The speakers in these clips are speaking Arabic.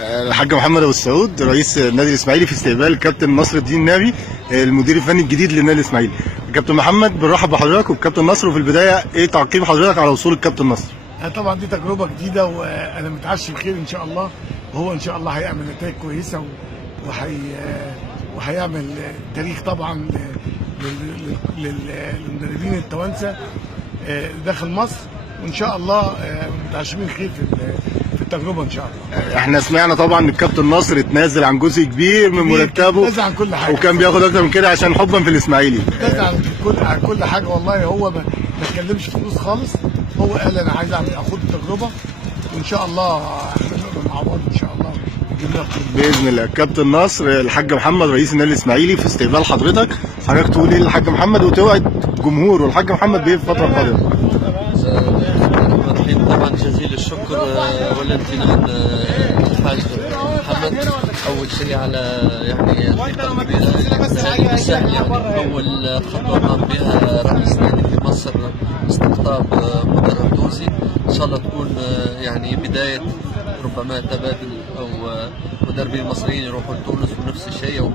الحاج محمد ابو السعود رئيس النادي الاسماعيلي في استقبال كابتن نصر الدين النبي المدير الفني الجديد للنادي الاسماعيلي. كابتن محمد بنرحب بحضرتك وبكابتن نصر، وفي البدايه ايه تعقيب حضرتك على وصول الكابتن نصر؟ طبعا دي تجربه جديده وانا متعشم خير ان شاء الله، وهو ان شاء الله هيعمل نتائج كويسه وهيعمل تاريخ طبعا للمدربين التوانسه داخل مصر، وان شاء الله متعشمين خير في التجربه ان شاء الله. احنا سمعنا طبعا ان الكابتن نصر اتنازل عن جزء كبير من مرتبه، اتنازل عن كل حاجه، وكان بياخد اكتر من كده عشان حبا في الاسماعيلي. اتنازل عن كل حاجه والله. هو ما اتكلمش في فلوس خالص، هو قال انا عايز اخد التجربه، وان شاء الله احنا نقدر مع بعض ان شاء الله باذن الله. كابتن نصر، الحاج محمد رئيس النادي الاسماعيلي في استقبال حضرتك تقول ايه للحاج محمد وتوعد الجمهور والحاج محمد بايه في الفتره القادمه؟ طبعا جزيل الشكر اولا امتنان الحاج محمد اول شيء على يعني الثقه الكبيره. سهل يعني اول خطوه قام بها رئيس نادي في مصر استقطاب مدرب تونسي، ان شاء الله تكون يعني بدايه ربما تبادل او مدربين مصريين يروحوا لتونس ونفس الشيء، او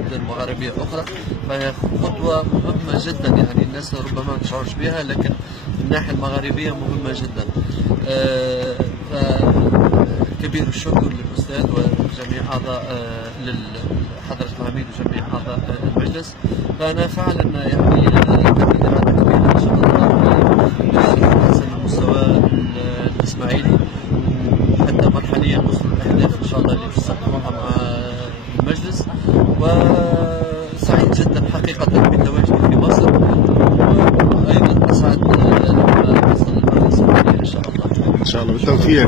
بلدان مغاربيه اخرى. فهي خطوه مهمه جدا، يعني الناس ربما ما تشعرش بها، لكن من الناحيه المغاربيه مهمه جدا. كبير الشكر للاستاذ وجميع اعضاء لحضره العميد وجميع اعضاء المجلس. فانا فعلا يعني تقديرات كبيره ان شاء الله بحسن المستوى الاسماعيلي، حتى مرحليا وصلوا الاهداف ان شاء الله اللي تستحقوها مع المجلس. وسعيد جدا حقيقه بتواجدي في مصر، وايضا اسعد لما تصل الارض الاسماعيليه ان شاء الله. ان شاء الله بالتوفيق.